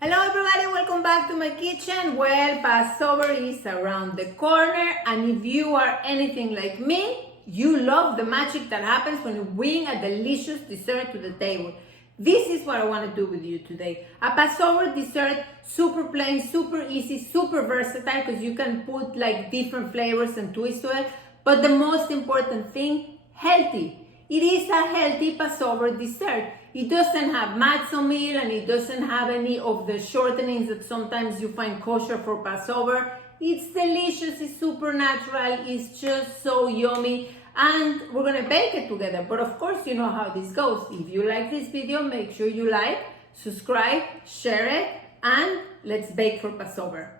Hello everybody, welcome back to my kitchen. Well, Passover is around the corner, and if you are anything like me, you love the magic that happens when you bring a delicious dessert to the table. This is what I want to do with you today. A Passover dessert, super plain, super easy, super versatile, because you can put like different flavors and twists to it. But the most important thing, healthy. It is a healthy Passover dessert. It doesn't have matzo meal, and it doesn't have any of the shortenings that sometimes you find kosher for Passover. It's delicious, it's super natural, it's just so yummy, and we're gonna bake it together. But of course, you know how this goes. If you like this video, make sure you like, subscribe, share it, and let's bake for Passover.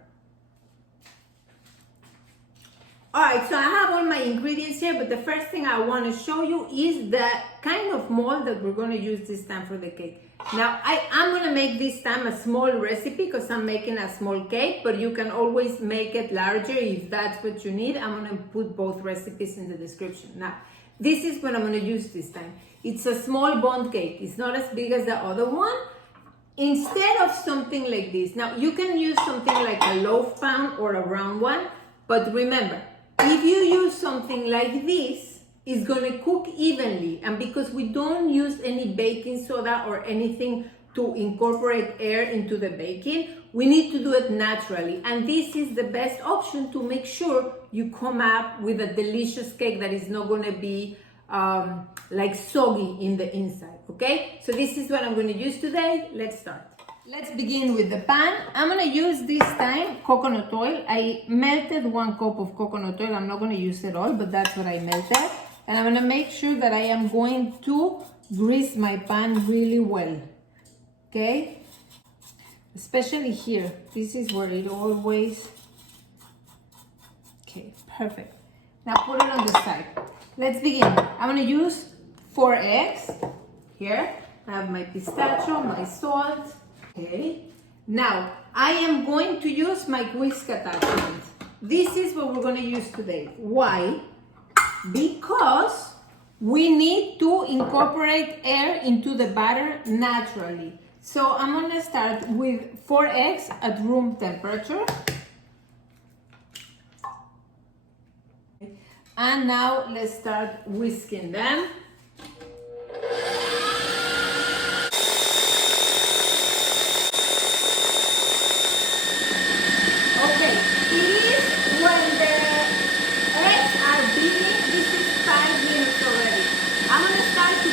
Alright, so I have all my ingredients here, but the first thing I want to show you is the kind of mold that we're going to use this time for the cake. Now, I'm going to make this time a small recipe because I'm making a small cake, but you can always make it larger if that's what you need. I'm going to put both recipes in the description. Now, this is what I'm going to use this time. It's a small Bundt cake. It's not as big as the other one. Instead of something like this, now you can use something like a loaf pan or a round one, but remember, if you use something like this, it's going to cook evenly. And because we don't use any baking soda or anything to incorporate air into the baking, we need to do it naturally. And this is the best option to make sure you come up with a delicious cake that is not going to be like soggy in the inside. Okay, so this is what I'm going to use today. Let's start. Let's begin with the pan. I'm going to use this time coconut oil. I melted 1 cup of coconut oil. I'm not going to use it all, but that's what I melted. And I'm going to make sure that I am going to grease my pan really well. Okay? Especially here. This is where it always... Okay, perfect. Now put it on the side. Let's begin. I'm going to use 4 eggs. Here, I have my pistachio, my salt. Okay, now I am going to use my whisk attachment. This is what we're going to use today. Why? Because we need to incorporate air into the batter naturally. So I'm going to start with 4 eggs at room temperature. And now let's start whisking them.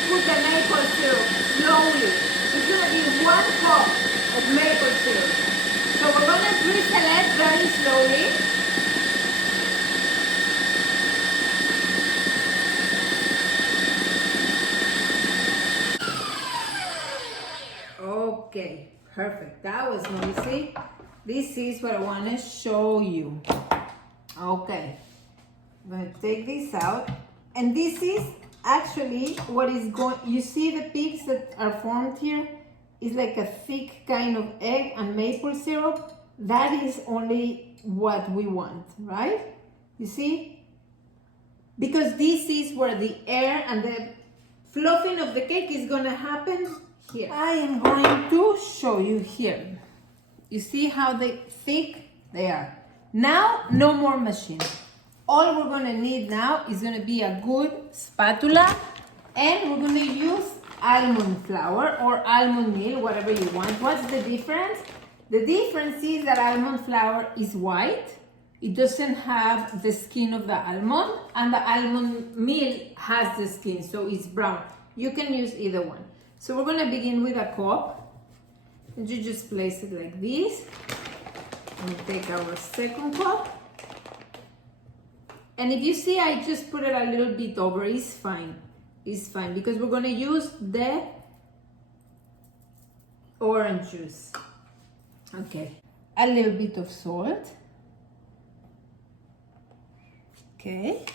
Put the maple syrup slowly. It's going to be 1 cup of maple syrup. So we're going to drizzle it very slowly. Okay, perfect. That was noisy. This is what I want to show you. Okay, I'm going to take this out. And this is actually what is going, you see the peaks that are formed here? Is like a thick kind of egg and maple syrup. That is only what we want, right? You see? Because this is where the air and the fluffing of the cake is going to happen here. I am going to show you here. You see how thick they are. Now, no more machine. All we're going to need now is going to be a good spatula, and we're going to use almond flour or almond meal, whatever you want. What's the difference? The difference is that almond flour is white. It doesn't have the skin of the almond, and the almond meal has the skin, so it's brown. You can use either one. So we're going to begin with a cup, and you just place it like this. And take our second cup. And if you see, I just put it a little bit over. It's fine. It's fine because we're going to use the orange juice. Okay. A little bit of salt. Okay.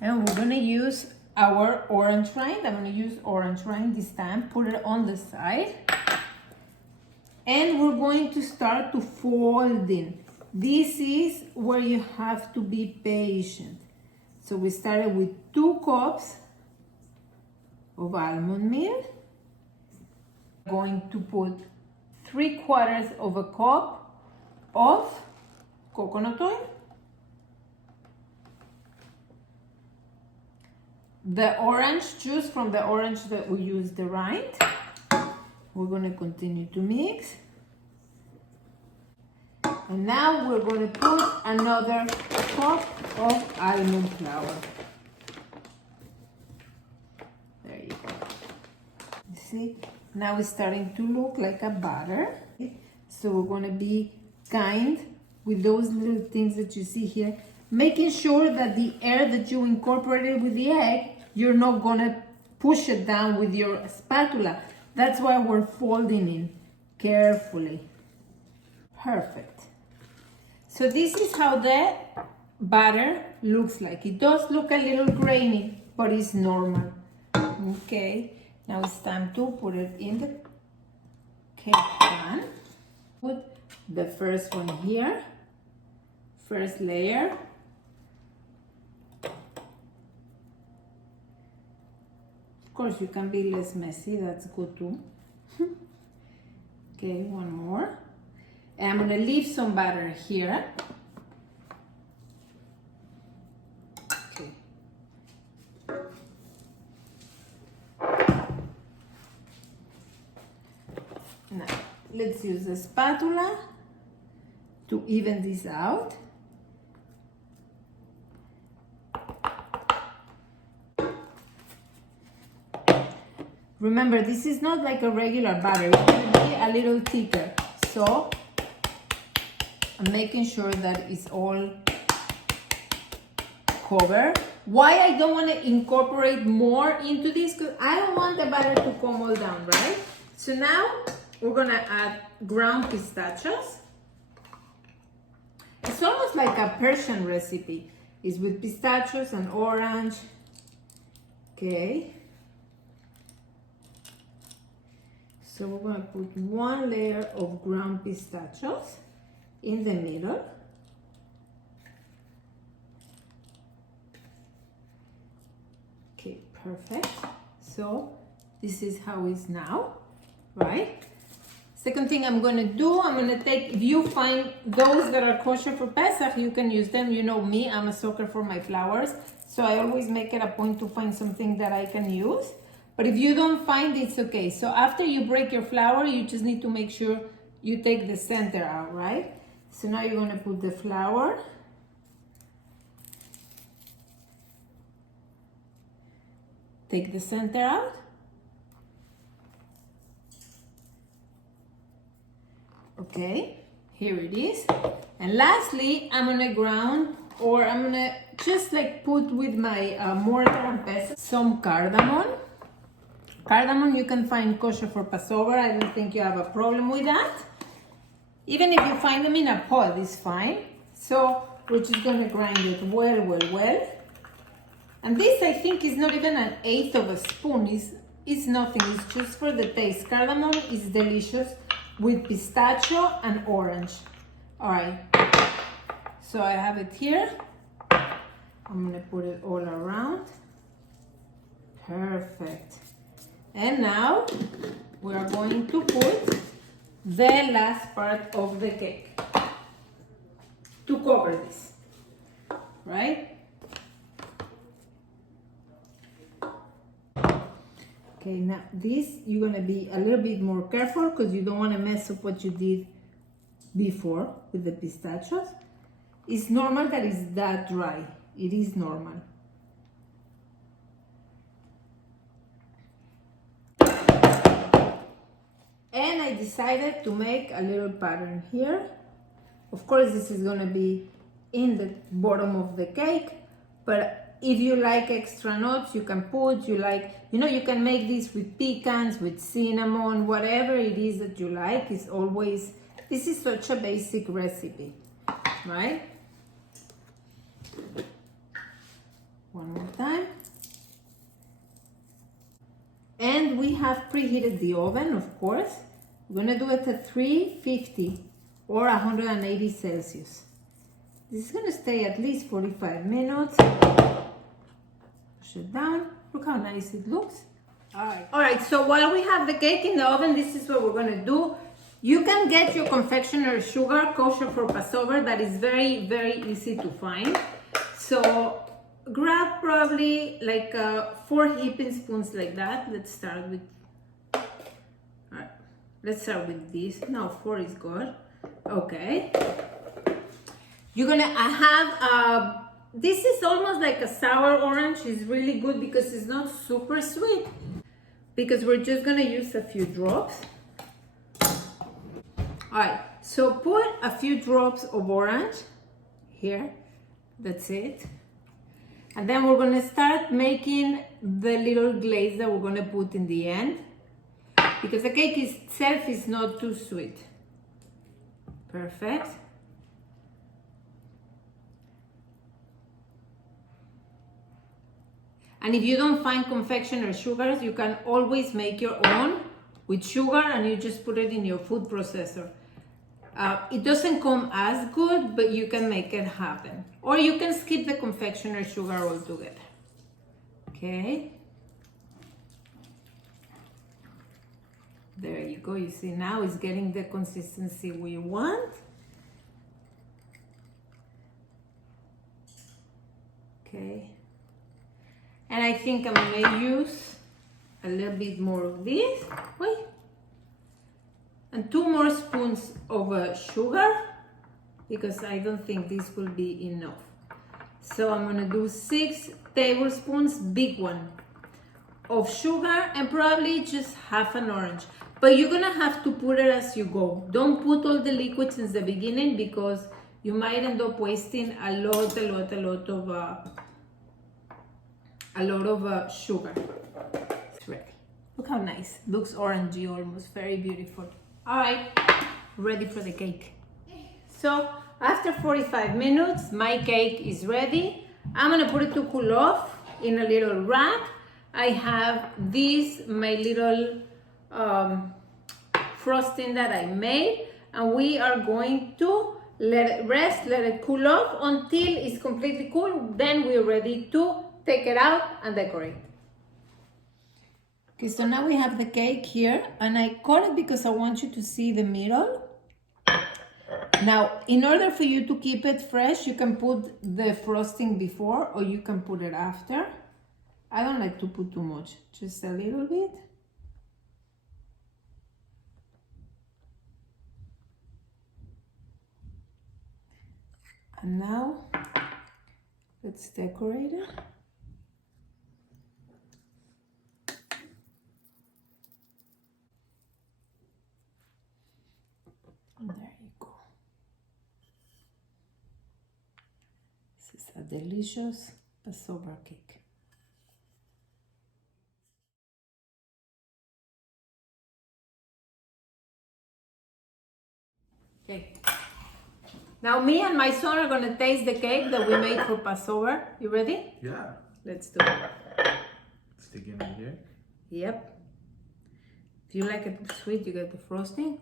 And we're going to use our orange rind. I'm going to use orange rind this time. Put it on the side. And we're going to start to fold in. This is where you have to be patient. So we started with 2 cups of almond meal. Going to put 3/4 of a cup of coconut oil. The orange juice from the orange that we use, the rind. We're going to continue to mix. And now we're going to put another cup of almond flour. There you go. You see, now it's starting to look like a batter. So we're going to be kind with those little things that you see here, making sure that the air that you incorporated with the egg, you're not going to push it down with your spatula. That's why we're folding in carefully. Perfect. So this is how the batter looks like. It does look a little grainy, but it's normal. Okay, now it's time to put it in the cake pan. Put the first one here, first layer. Of course, you can be less messy, that's good too. Okay, one more. And I'm gonna leave some batter here. Okay. Now, let's use a spatula to even this out. Remember, this is not like a regular batter, it's going to be a little thicker. So, I'm making sure that it's all covered. Why I don't want to incorporate more into this? Because I don't want the batter to come all down, right? So now, we're going to add ground pistachios. It's almost like a Persian recipe. It's with pistachios and orange. Okay. So we're going to put one layer of ground pistachios in the middle. Okay, perfect. So this is how it's now, right? Second thing I'm going to do, I'm going to take, if you find those that are kosher for Pesach, you can use them. You know me, I'm a sucker for my flowers. So I always make it a point to find something that I can use. But if you don't find it, it's okay. So after you break your flour, you just need to make sure you take the center out, right? So now you're going to put the flour. Take the center out. Okay, here it is. And lastly, I'm going to ground, or I'm going to just like put with my mortar and pestle some cardamom. Cardamom you can find kosher for Passover. I don't think you have a problem with that. Even if you find them in a pod, it's fine. So we're just going to grind it well, well, well. And this I think is not even 1/8 of a spoon. It's nothing. It's just for the taste. Cardamom is delicious with pistachio and orange. All right. So I have it here. I'm going to put it all around. Perfect. And now we are going to put the last part of the cake to cover this, right? Okay, now this you're going to be a little bit more careful because you don't want to mess up what you did before with the pistachios. It's normal that it's that dry. It is normal. And I decided to make a little pattern here. Of course, this is going to be in the bottom of the cake, but if you like extra nuts, you can put, you can make this with pecans, with cinnamon, whatever it is that you like. It's always, this is such a basic recipe, right? One more time. And we have preheated the oven, of course. We're going to do it at 350 or 180 Celsius. This is going to stay at least 45 minutes. Push it down. Look how nice it looks. All right, so while we have the cake in the oven, this is what we're going to do. You can get your confectioner sugar kosher for Passover. That is very, very easy to find. So grab probably like 4 heaping spoons like that. Let's start with, all right, let's start with this. No, 4 is good. Okay. You're gonna, I have, this is almost like a sour orange. It's really good because it's not super sweet. Because we're just gonna use a few drops. All right, so put a few drops of orange here. That's it. And then we're gonna start making the little glaze that we're gonna put in the end, because the cake itself is not too sweet. Perfect. And if you don't find confectioner sugars, you can always make your own with sugar and you just put it in your food processor. It doesn't come as good, but you can make it happen. Or you can skip the confectioner sugar altogether. Okay. There you go. You see now it's getting the consistency we want. Okay. And I think I'm gonna use a little bit more of this. Wait. And 2 more spoons of sugar, because I don't think this will be enough. So I'm gonna do 6 tablespoons, big one, of sugar, and probably just half an orange. But you're gonna have to put it as you go. Don't put all the liquid since the beginning, because you might end up wasting a lot of sugar. It's ready. Look how nice. Looks orangey almost, very beautiful. All right, ready for the cake. So after 45 minutes, my cake is ready. I'm gonna put it to cool off in a little rack. I have this, my little frosting that I made, and we are going to let it rest, let it cool off until it's completely cool. Then we're ready to take it out and decorate. Okay, so now we have the cake here, and I cut it because I want you to see the middle. Now, in order for you to keep it fresh, you can put the frosting before or you can put it after. I don't like to put too much, just a little bit. And now, let's decorate it. There you go. This is a delicious Passover cake. Okay. Now me and my son are gonna taste the cake that we made for Passover. You ready? Yeah. Let's do it. Stick it in here. Yep. If you like it sweet, you get the frosting.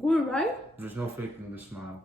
Good, right? There's no faking the smile.